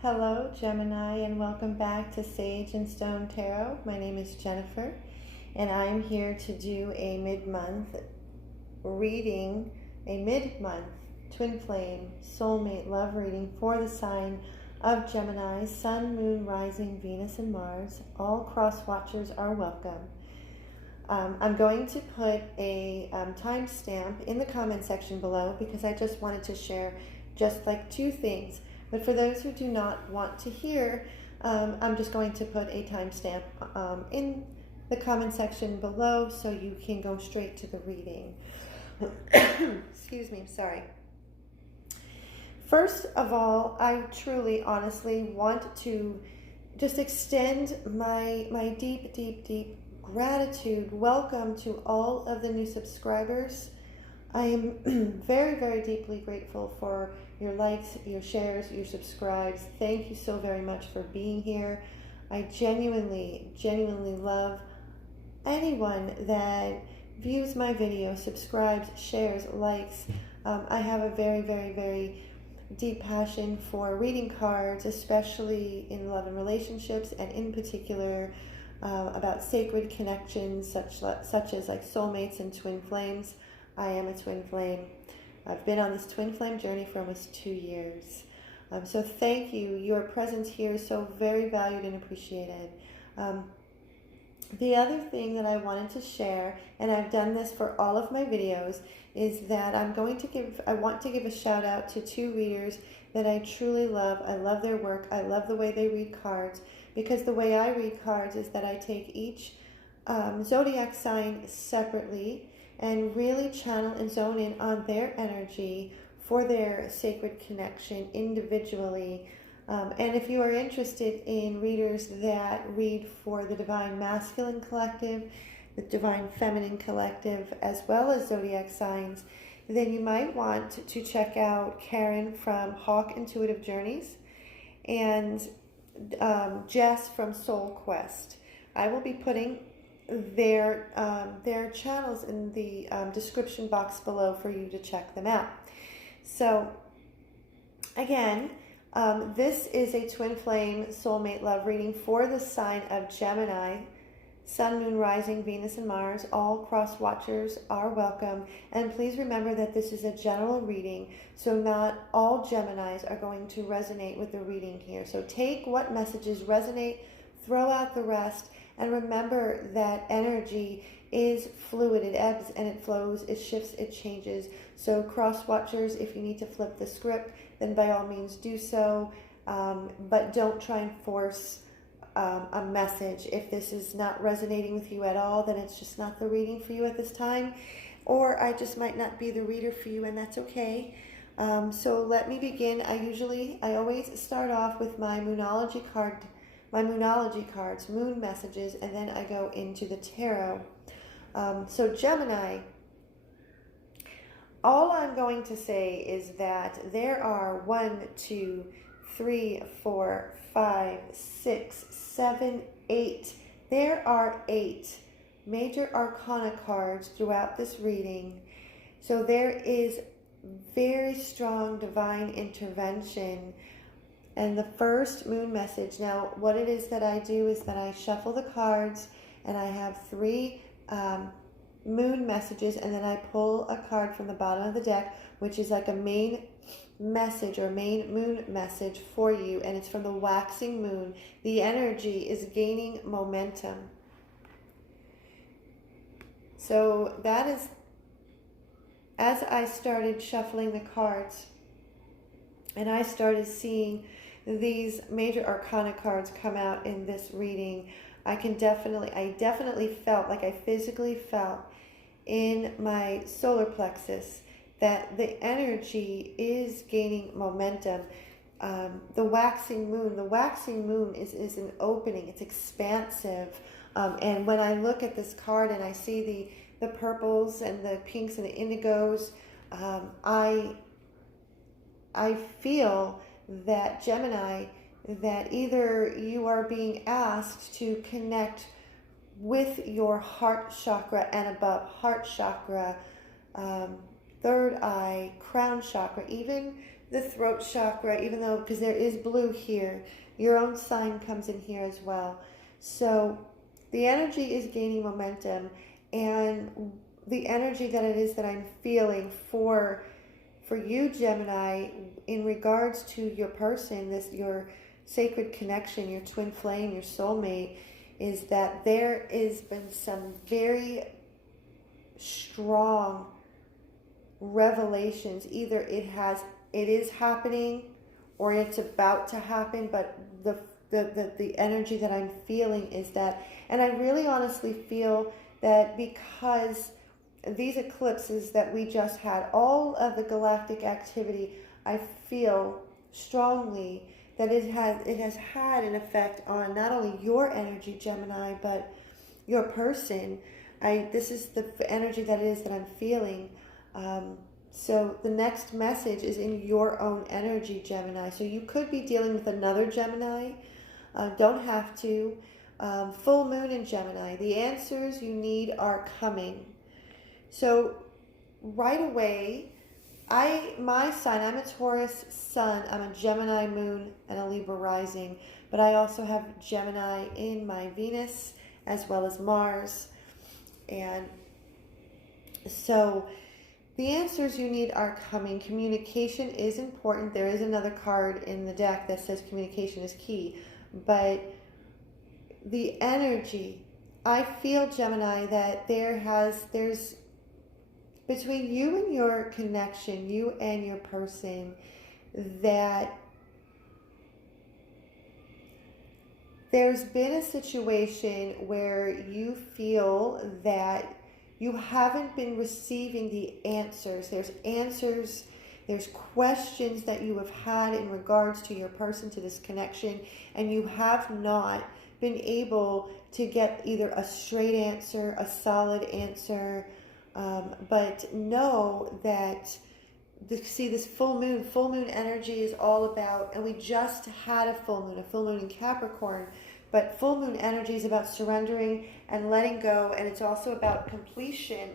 Hello, Gemini, and welcome back to Sage and Stone Tarot. My name is Jennifer, and I am here to do a mid-month reading, a mid-month twin flame soulmate love reading for the sign of Gemini, Sun, Moon, Rising, Venus, and Mars. All cross watchers are welcome. I'm going to put a timestamp in the comment section below because I just wanted to share just like two things. But for those who do not want to hear, I'm just going to put a timestamp in the comment section below so you can go straight to the reading. Excuse me, sorry. First of all, I truly, honestly want to just extend my deep, deep, deep gratitude. Welcome to all of the new subscribers. I am very, very deeply grateful for your likes, your shares, your subscribes. Thank you so very much for being here. I genuinely, genuinely love anyone that views my video, subscribes, shares, likes. I have a very, very, very deep passion for reading cards, especially in love and relationships, and in particular about sacred connections such as like soulmates and twin flames. I am a twin flame. I've been on this twin flame journey for almost 2 years. So thank you. Your presence here is so very valued and appreciated. The other thing that I wanted to share, and I've done this for all of my videos, is that I want to give a shout out to two readers that I truly love. I love their work. I love the way they read cards, because the way I read cards is that I take each zodiac sign separately and really channel and zone in on their energy for their sacred connection individually. And if you are interested in readers that read for the Divine Masculine Collective, the Divine Feminine Collective, as well as zodiac signs, then you might want to check out Karen from Hawk Intuitive Journeys and Jess from Soul Quest. I will be putting their channels in the description box below for you to check them out. So again, this is a twin flame soulmate love reading for the sign of Gemini, Sun, Moon, Rising, Venus, and Mars. All cross watchers are welcome. And please remember that this is a general reading, so not all Geminis are going to resonate with the reading here. So take what messages resonate, throw out the rest, and remember that energy is fluid. It ebbs and it flows, it shifts, it changes. So cross watchers, if you need to flip the script, then by all means do so. But don't try and force a message. If this is not resonating with you at all, then it's just not the reading for you at this time. Or I just might not be the reader for you, and that's okay. So let me begin. I always start off with my Moonology cards, moon messages, and then I go into the tarot. So Gemini, all I'm going to say is that there are 1, 2, 3, 4, 5, 6, 7, 8. There are 8 major arcana cards throughout this reading. So there is very strong divine intervention. And the first moon message, now what it is that I do is that I shuffle the cards and I have 3 moon messages, and then I pull a card from the bottom of the deck, which is like a main message or main moon message for you, and it's from the waxing moon. The energy is gaining momentum. So that is, as I started shuffling the cards and I started seeing these major arcana cards come out in this reading, I definitely felt, like I physically felt in my solar plexus, that the energy is gaining momentum. The waxing moon is an opening, it's expansive. And when I look at this card and I see the purples and the pinks and the indigos, I feel that Gemini, that either you are being asked to connect with your heart chakra and above, heart chakra, third eye, crown chakra, even the throat chakra, even though, because there is blue here, your own sign comes in here as well. So the energy is gaining momentum, and the energy that it is that I'm feeling for you, Gemini, in regards to your person, your sacred connection, your twin flame, your soulmate, is that there has been some very strong revelations. Either it is happening or it's about to happen, but the energy that I'm feeling is that, and I really honestly feel that because these eclipses that we just had, all of the galactic activity, I feel strongly that it has had an effect on not only your energy, Gemini, but your person. This is the energy that it is that I'm feeling. So the next message is in your own energy, Gemini. So you could be dealing with another Gemini. Don't have to. Full moon in Gemini. The answers you need are coming. So right away, my sign, I'm a Taurus sun, I'm a Gemini moon and a Libra rising, but I also have Gemini in my Venus as well as Mars. And so the answers you need are coming. Communication is important. There is another card in the deck that says communication is key, but the energy, I feel, Gemini, that there's between you and your connection, you and your person, that there's been a situation where you feel that you haven't been receiving the answers. There's answers, there's questions that you have had in regards to your person, to this connection, and you have not been able to get either a straight answer, a solid answer, but know that this full moon energy is all about, and we just had a full moon in Capricorn, but full moon energy is about surrendering and letting go, and it's also about completion.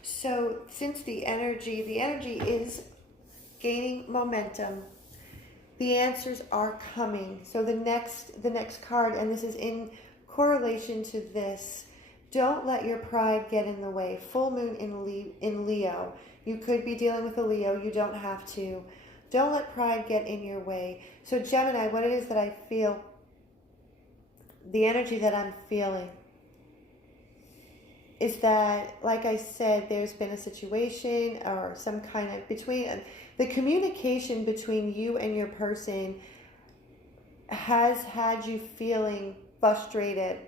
So since the energy is gaining momentum, the answers are coming. So the next card, and this is in correlation to this, don't let your pride get in the way. Full moon in Leo. You could be dealing with a Leo. You don't have to. Don't let pride get in your way. So Gemini, what it is that I feel, the energy that I'm feeling is that, like I said, there's been a situation or some kind of the communication between you and your person has had you feeling frustrated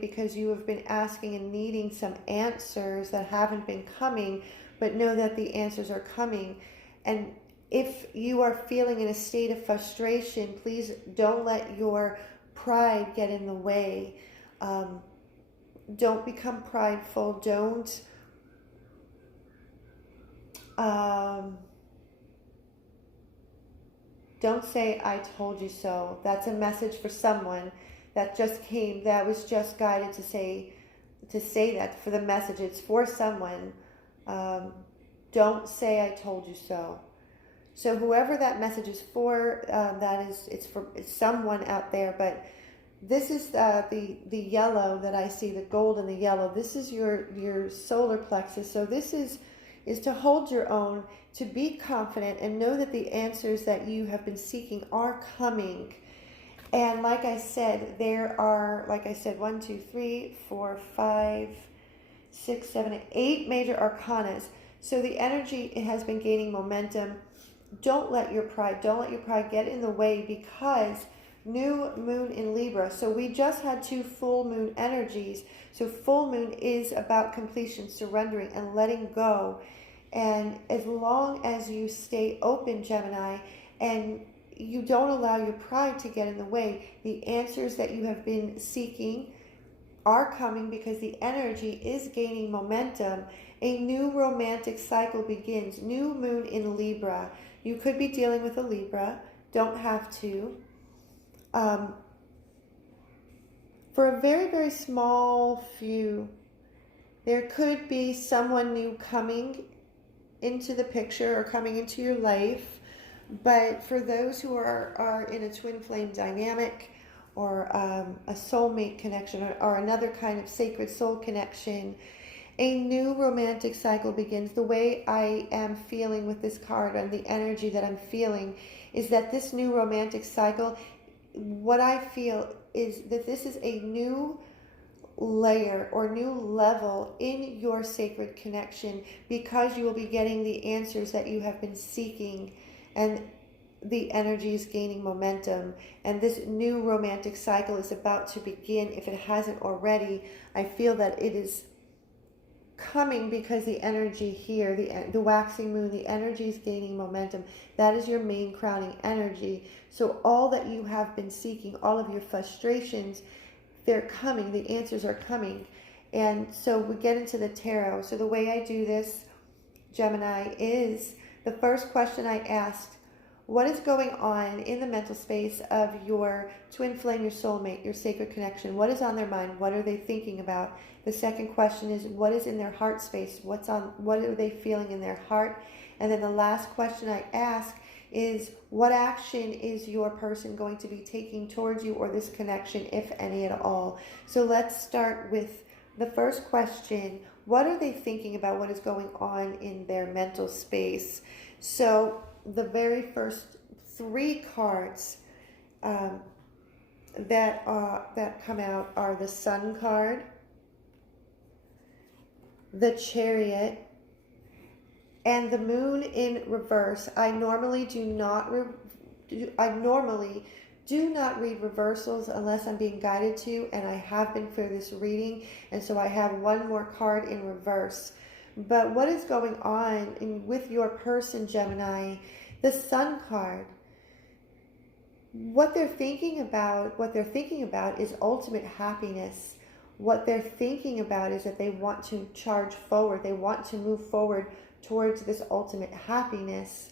because you have been asking and needing some answers that haven't been coming, but know that the answers are coming. And if you are feeling in a state of frustration, please don't let your pride get in the way. Don't become prideful. Don't say, I told you so. That's a message for someone that just came, that was just guided to say that for the message. It's for someone. Don't say, I told you so. So whoever that message is for, it's someone out there. But this is the yellow that I see, the gold and the yellow. This is your solar plexus. So this is to hold your own, to be confident, and know that the answers that you have been seeking are coming. And like I said, there are, 1, 2, 3, 4, 5, 6, 7, 8 major arcanas. So the energy, it has been gaining momentum. Don't let your pride get in the way, because new moon in Libra. So we just had 2 full moon energies. So full moon is about completion, surrendering, and letting go. And as long as you stay open, Gemini, and you don't allow your pride to get in the way, the answers that you have been seeking are coming, because the energy is gaining momentum. A new romantic cycle begins. New moon in Libra. You could be dealing with a Libra. Don't have to. For a very, very small few There could be someone new coming into the picture or coming into your life. But for those who are in a twin flame dynamic, or a soulmate connection, or another kind of sacred soul connection, a new romantic cycle begins. The way I am feeling with this card and the energy that I'm feeling is that this new romantic cycle, what I feel is that this is a new layer or new level in your sacred connection, because you will be getting the answers that you have been seeking, and the energy is gaining momentum, and this new romantic cycle is about to begin. If it hasn't already, I feel that it is coming, because the energy here, the waxing moon, the energy is gaining momentum. That is your main crowning energy. So all that you have been seeking, all of your frustrations, they're coming. The answers are coming. And so we get into the tarot. So the way I do this, Gemini, is the first question I asked: what is going on in the mental space of your twin flame, your soulmate, your sacred connection? What is on their mind? What are they thinking about? The second question is, what is in their heart space? What are they feeling in their heart? And then the last question I ask is, what action is your person going to be taking towards you or this connection, if any at all? So let's start with the first question. What are they thinking about? What is going on in their mental space? So the very first three cards that come out are the Sun card, the Chariot, and the Moon in reverse. I normally do not read reversals unless I'm being guided to, and I have been for this reading, and so I have one more card in reverse. But what is going on with your person, Gemini? The Sun card. What they're thinking about is ultimate happiness. What they're thinking about is that they want to charge forward. They want to move forward towards this ultimate happiness.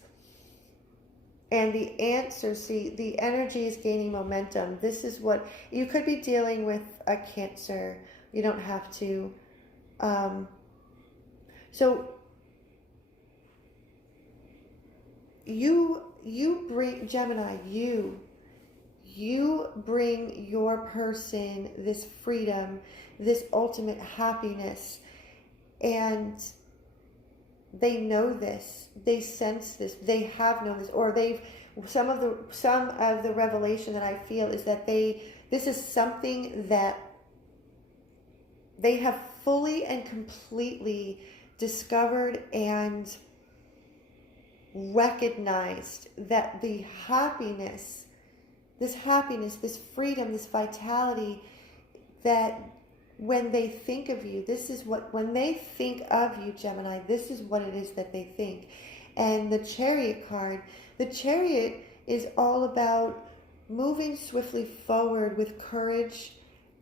And the answer, see, the energy is gaining momentum. This is what you could be dealing with: a Cancer. You don't have to. So you bring, Gemini, you bring your person this freedom, this ultimate happiness, and they know this, they sense this, they have known this, or some of the revelation that I feel is that this is something that they have fully and completely discovered and recognized, that the happiness, this freedom, this vitality, that when they think of you, when they think of you, Gemini, this is what it is that they think. And the Chariot card, the Chariot is all about moving swiftly forward with courage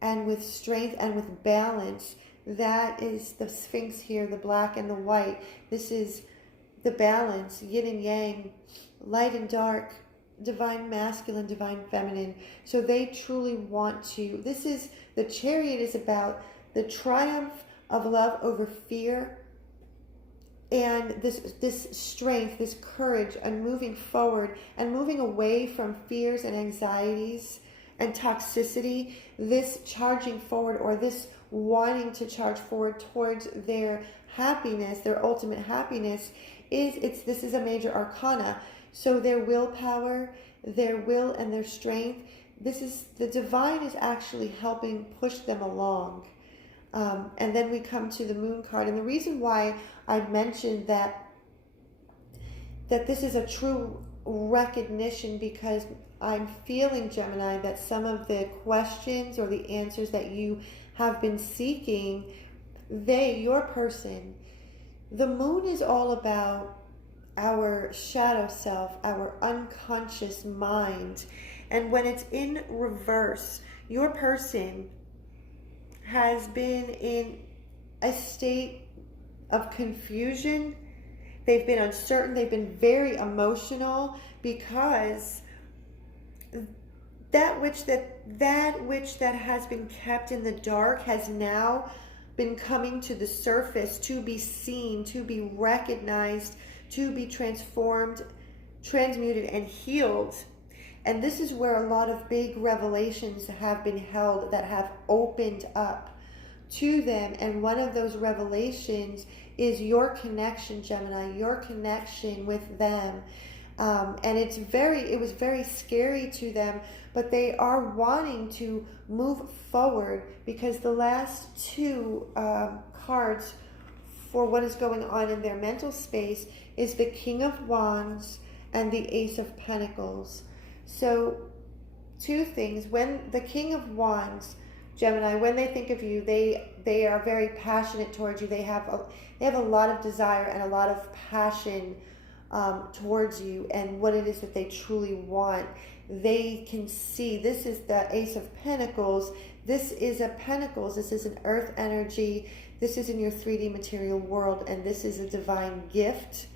and with strength and with balance. That is the Sphinx here, the black and the white. This is the balance, yin and yang, light and dark, divine masculine, divine feminine. So they truly want to, the Chariot is about the triumph of love over fear, and this strength, this courage, and moving forward and moving away from fears and anxieties and toxicity. This charging forward, or this wanting to charge forward towards their happiness, their ultimate happiness, this is a major arcana. So their willpower, their will, and their strength, the divine is actually helping push them along. And then we come to the Moon card. And the reason why I mentioned that this is a true recognition, because I'm feeling, Gemini, that some of the questions or the answers that you have been seeking, your person, the Moon is all about our shadow self, our unconscious mind. And when it's in reverse, your person has been in a state of confusion. They've been uncertain. They've been very emotional, because that which that has been kept in the dark has now been coming to the surface to be seen, to be recognized, to be transformed, transmuted, and healed. And this is where a lot of big revelations have been held that have opened up to them. And one of those revelations is your connection, Gemini, your connection with them. And it was very scary to them, but they are wanting to move forward, because the last two cards for what is going on in their mental space is the King of Wands and the Ace of Pentacles. So two things. When the King of Wands, Gemini, when they think of you, they are very passionate towards you. They have a lot of desire and a lot of passion towards you and what it is that they truly want. They can see. This is the Ace of Pentacles. This is a Pentacles. This is an earth energy. This is in your 3D material world, and this is a divine gift.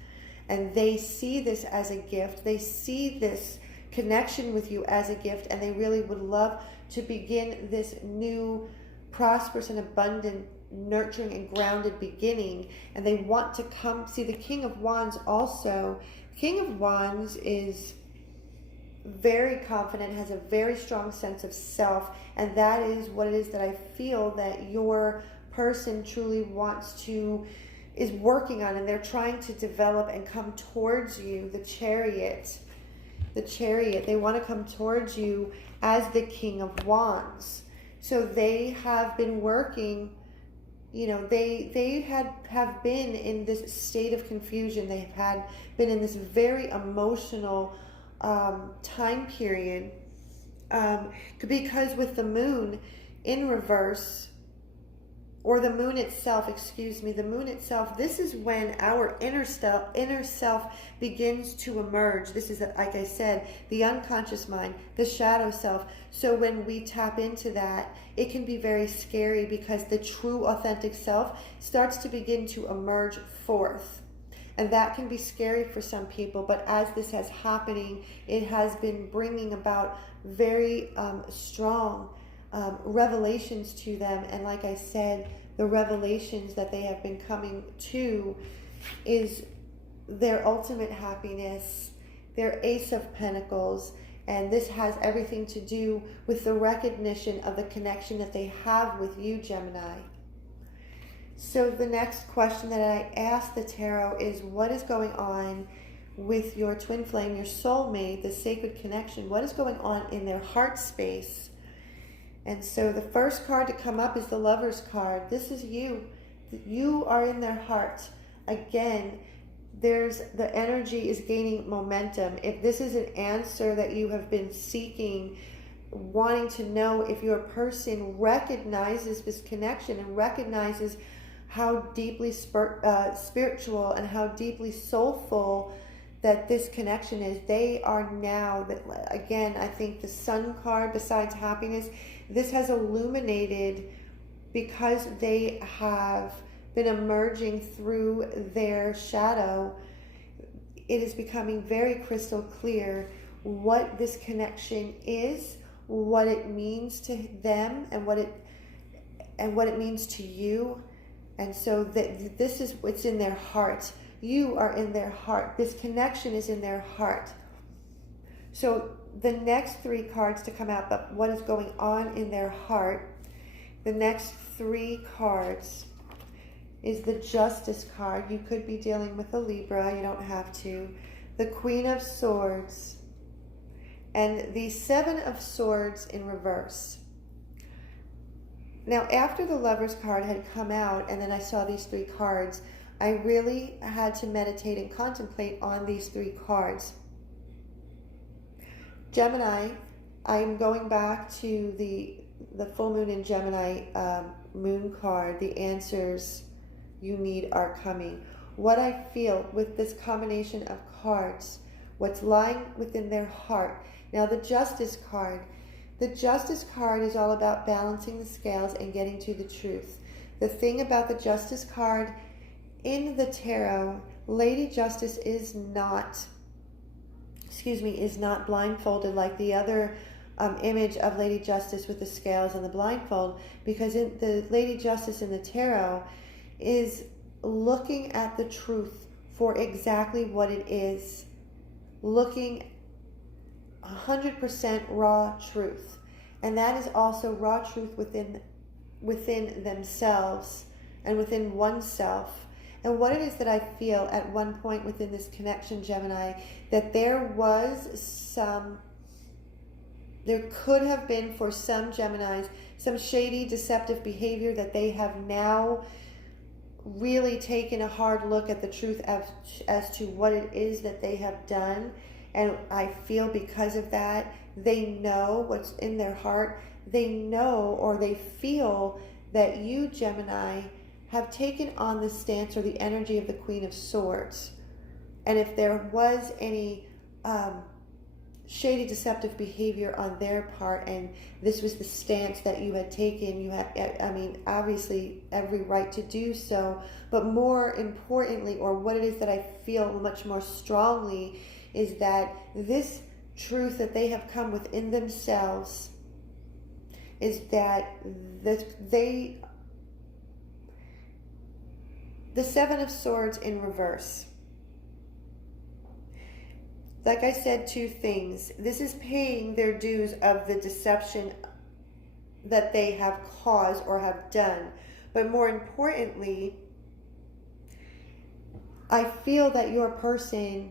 And they see this as a gift. They see this connection with you as a gift, and they really would love to begin this new, prosperous and abundant, nurturing and grounded beginning. And they want to come see the King of Wands also. King of Wands is very confident, has a very strong sense of self, and that is what it is that I feel that your person truly is working on, and they're trying to develop and come towards you. The Chariot, they want to come towards you as the King of Wands. So they have been working, they have been in this state of confusion. They have been in this very emotional time period, because with the moon in reverse, or the moon itself, the moon itself, this is when our inner self begins to emerge. This is, like I said, the unconscious mind, the shadow self. So when we tap into that, it can be very scary, because the true authentic self starts to begin to emerge forth. And that can be scary for some people, but as this has happening, it has been bringing about very strong revelations to them. And like I said, the revelations that they have been coming to is their ultimate happiness, their Ace of Pentacles, and this has everything to do with the recognition of the connection that they have with you, Gemini. So the next question that I asked the tarot is, what is going on with your twin flame, your soulmate, the sacred connection? What is going on in their heart space? And so the first card to come up is the Lover's card. This is you. You are in their heart. Again, the energy is gaining momentum. If this is an answer that you have been seeking, wanting to know if your person recognizes this connection and recognizes how deeply spiritual and how deeply soulful that this connection is, they are now, again, I think the Sun card, besides happiness, this has illuminated, because they have been emerging through their shadow. It is becoming very crystal clear what this connection is, what it means to them, and what it means to you. And so this is what's in their heart. You are in their heart. This connection is in their heart. So the next three cards to come out, but what is going on in their heart, the next three cards is the Justice card. You could be dealing with a Libra. You don't have to. The Queen of Swords. And the Seven of Swords in reverse. Now, after the Lover's card had come out, and then I saw these three cards, I really had to meditate and contemplate on these three cards. Gemini, I'm going back to the full moon in Gemini moon card. The answers you need are coming. What I feel with this combination of cards, what's lying within their heart. Now, the Justice card. The Justice card is all about balancing the scales and getting to the truth. The thing about the Justice card in the tarot, Lady Justice is not blindfolded like the other image of Lady Justice with the scales and the blindfold, because the Lady Justice in the tarot is looking at the truth for exactly what it is, looking 100% raw truth. And that is also raw truth within themselves and within oneself. And what it is that I feel at one point within this connection, Gemini, that there could have been for some Geminis some shady, deceptive behavior that they have now really taken a hard look at the truth as to what it is that they have done. And I feel because of that, they know what's in their heart. They know, or they feel, that you, Gemini, have taken on the stance or the energy of the Queen of Swords. And if there was any shady, deceptive behavior on their part, and this was the stance that you had taken, you had, I mean, obviously every right to do so, but more importantly, or what it is that I feel much more strongly, is that this truth that they have come within themselves is that the Seven of Swords in reverse. Like I said, two things. This is paying their dues of the deception that they have caused or have done. But more importantly, I feel that your person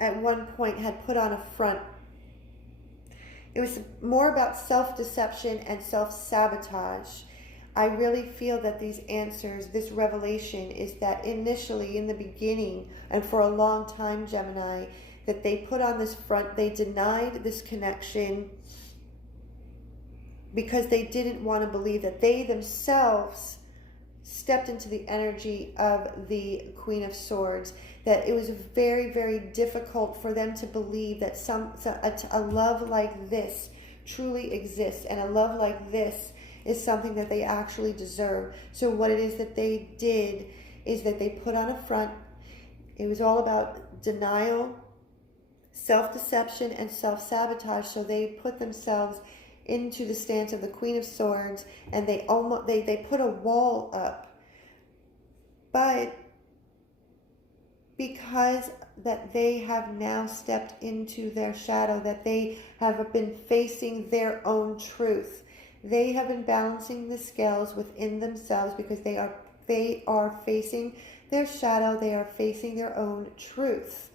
at one point had put on a front. It was more about self-deception and self-sabotage. I really feel that these answers, this revelation, is that initially in the beginning and for a long time, Gemini, that they put on this front, they denied this connection because they didn't want to believe that they themselves stepped into the energy of the Queen of Swords, that it was very, very difficult for them to believe that a love like this truly exists, and a love like this is something that they actually deserve. So what it is that they did is that they put on a front. It was all about denial, self-deception, and self-sabotage. So they put themselves into the stance of the Queen of Swords, and they put a wall up. But because that they have now stepped into their shadow, that they have been facing their own truth, they have been balancing the scales within themselves, because they are facing their shadow, they are facing their own truth.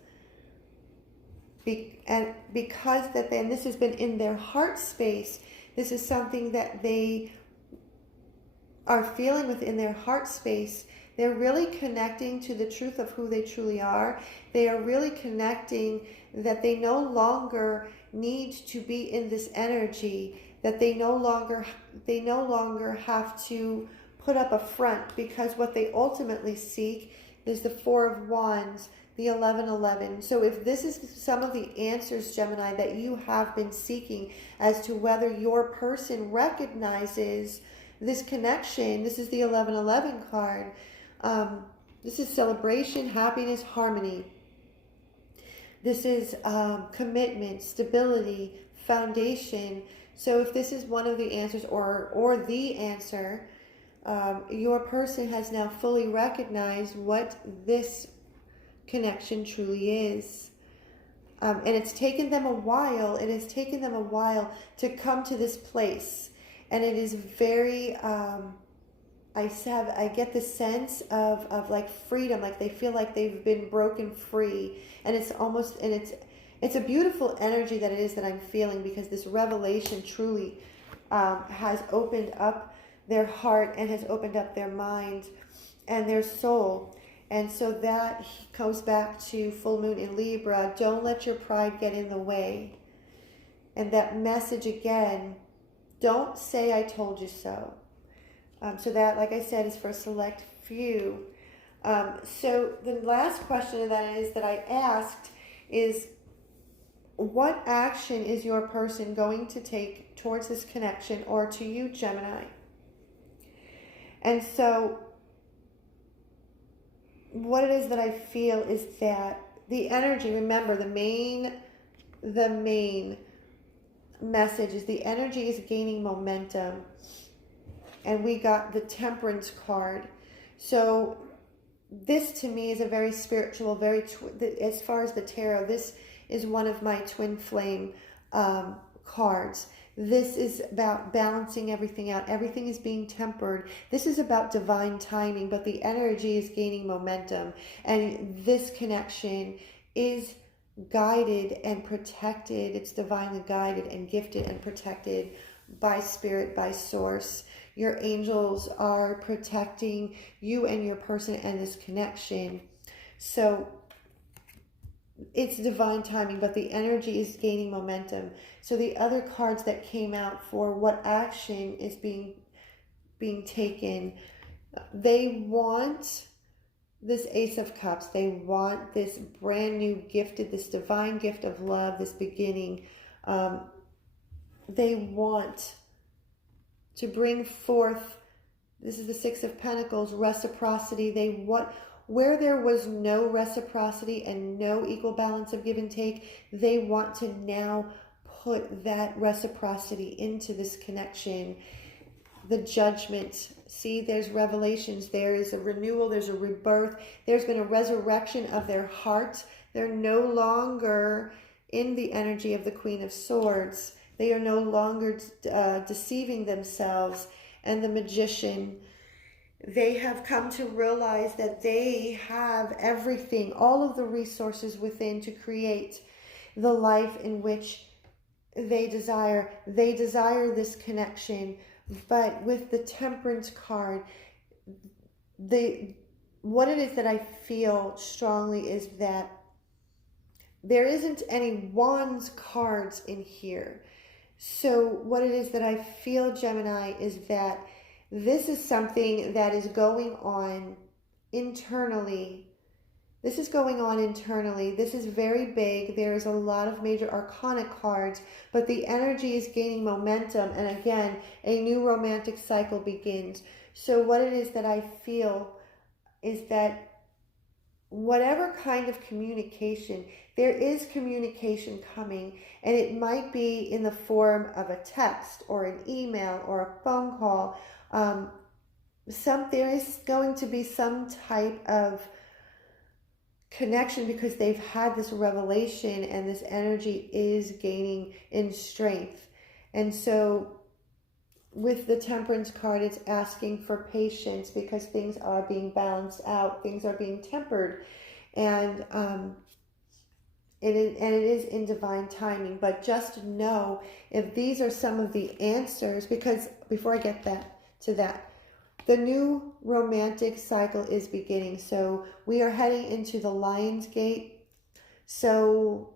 And because that then this has been in their heart space, this is something that they are feeling within their heart space. They're really connecting to the truth of who they truly are. They are really connecting that they no longer need to be in this energy, that they no longer have to put up a front, because what they ultimately seek is the Four of Wands, the 1111. So if this is some of the answers, Gemini, that you have been seeking as to whether your person recognizes this connection, this is the 1111 card. This is celebration, happiness, harmony. This is commitment, stability, foundation. So if this is one of the answers, or the answer, your person has now fully recognized what this connection truly is. And it's taken them a while. It has taken them a while to come to this place. And it is very, I get the sense of like freedom, like they feel like they've been broken free. And it's almost, and it's a beautiful energy that it is that I'm feeling, because this revelation truly has opened up their heart and has opened up their mind and their soul. And so that goes back to full moon in Libra. Don't let your pride get in the way. And that message again, don't say I told you so. So that, like I said, is for a select few. So the last question that I asked is, what action is your person going to take towards this connection, or to you, Gemini? And so what it is that I feel is that the energy, remember, the main message is the energy is gaining momentum. And we got the Temperance card. So this to me is a very spiritual, as far as the tarot, this is one of my twin flame cards. This is about balancing everything out. Everything is being tempered. This is about divine timing, but the energy is gaining momentum. And this connection is guided and protected. It's divinely guided and gifted and protected by spirit, by source. Your angels are protecting you and your person and this connection. So it's divine timing, but the energy is gaining momentum. So the other cards that came out for what action is being taken, they want this Ace of Cups. They want this brand new gifted, this divine gift of love, this beginning. They want to bring forth, this is the Six of Pentacles, reciprocity. They want, where there was no reciprocity and no equal balance of give and take, they want to now put that reciprocity into this connection. The Judgment. See, there's revelations. There is a renewal. There's a rebirth. There's been a resurrection of their heart. They're no longer in the energy of the Queen of Swords. They are no longer deceiving themselves. And the Magician, they have come to realize that they have everything, all of the resources within to create the life in which they desire. They desire this connection. But with the Temperance card, what it is that I feel strongly is that there isn't any Wands cards in here. So what it is that I feel, Gemini, is that this is something that is going on internally. This is going on internally. This is very big. There is a lot of major arcana cards, but the energy is gaining momentum. And again, a new romantic cycle begins. So what it is that I feel is that whatever kind of communication, there is communication coming, and it might be in the form of a text or an email or a phone call. There is going to be some type of connection because they've had this revelation and this energy is gaining in strength. And so with the Temperance card, it's asking for patience because things are being balanced out, things are being tempered, and it is in divine timing. But just know, if these are some of the answers, because before I get to that, the new romantic cycle is beginning. So we are heading into the Lion's Gate. So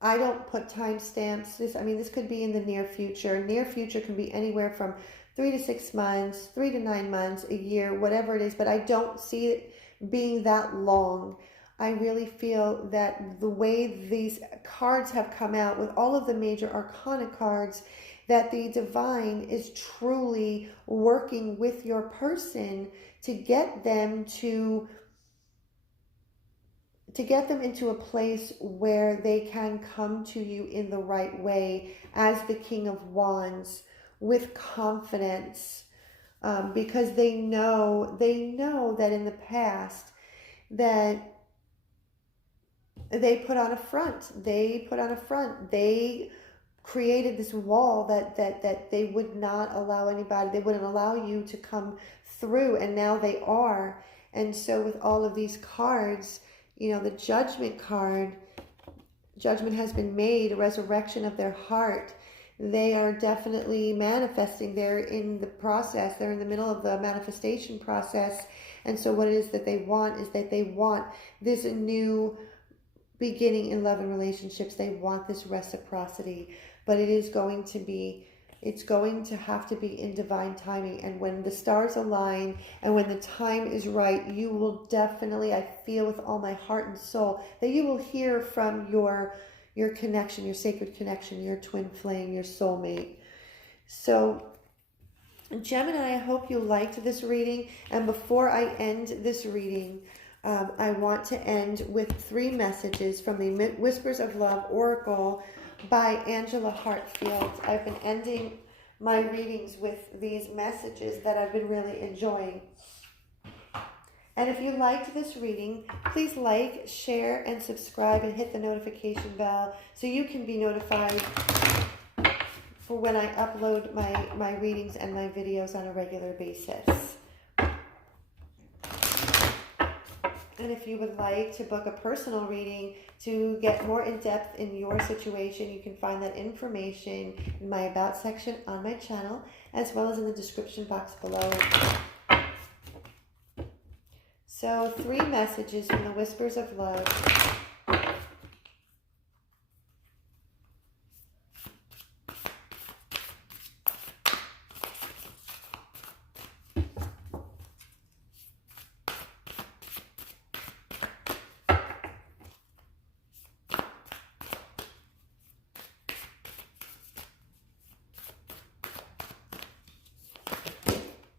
I don't put timestamps. This could be in the near future. Near future can be anywhere from 3 to 6 months, 3 to 9 months, a year, whatever it is. But I don't see it being that long. I really feel that the way these cards have come out with all of the major arcana cards, that the divine is truly working with your person to get them into a place where they can come to you in the right way as the King of Wands with confidence, because they know that in the past that they put on a front. They created this wall that they would not allow anybody, they wouldn't allow you to come through, and now they are. And so with all of these cards, the Judgment card, judgment has been made, a resurrection of their heart. They are definitely manifesting. They're in the process. They're in the middle of the manifestation process. And so what it is that they want is that they want this new beginning in love and relationships. They want this reciprocity, but it's going to have to be in divine timing. And when the stars align and when the time is right, you will definitely, I feel with all my heart and soul, that you will hear from your connection, your sacred connection, your twin flame, your soulmate. So Gemini, I hope you liked this reading. And before I end this reading, I want to end with 3 messages from the Whispers of Love Oracle by Angela Hartfield. I've been ending my readings with these messages that I've been really enjoying. And if you liked this reading, please like, share, and subscribe, and hit the notification bell so you can be notified for when I upload my readings and my videos on a regular basis. And if you would like to book a personal reading to get more in depth in your situation, you can find that information in my About section on my channel, as well as in the description box below. So 3 messages from the Whispers of Love.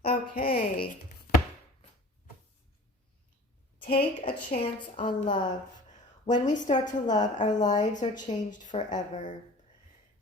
Okay. Take a chance on love. When we start to love, our lives are changed forever.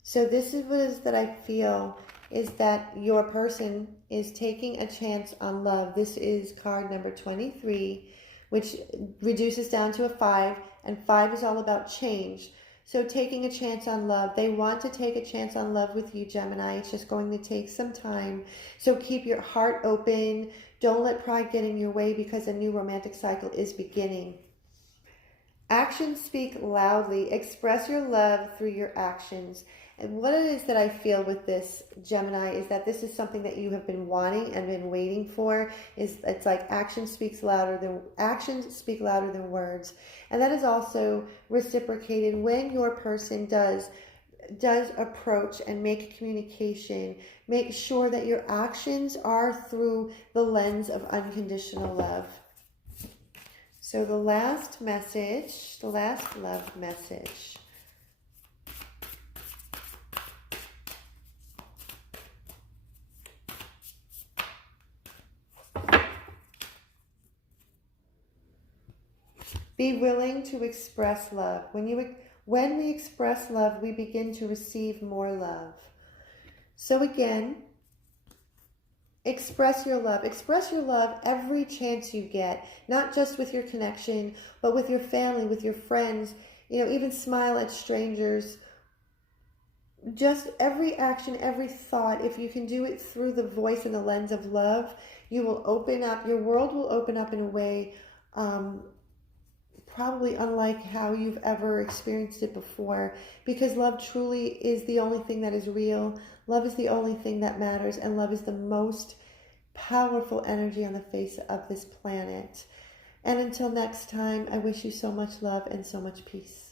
So this is what it is that I feel is that your person is taking a chance on love. This is card number 23, which reduces down to a 5, and 5 is all about change. So taking a chance on love. They want to take a chance on love with you, Gemini. It's just going to take some time. So keep your heart open. Don't let pride get in your way because a new romantic cycle is beginning. Actions speak loudly. Express your love through your actions. And what it is that I feel with this, Gemini, is that this is something that you have been wanting and been waiting for. It's like actions speak louder than words. And that is also reciprocated when your person does approach and make communication. Make sure that your actions are through the lens of unconditional love. So the last message, the last love message. Be willing to express love. When we express love, we begin to receive more love. So again, express your love. Express your love every chance you get, not just with your connection, but with your family, with your friends. Even smile at strangers. Just every action, every thought, if you can do it through the voice and the lens of love, you will open up, your world will open up in a way probably unlike how you've ever experienced it before, because love truly is the only thing that is real. Love is the only thing that matters, and love is the most powerful energy on the face of this planet. And until next time, I wish you so much love and so much peace.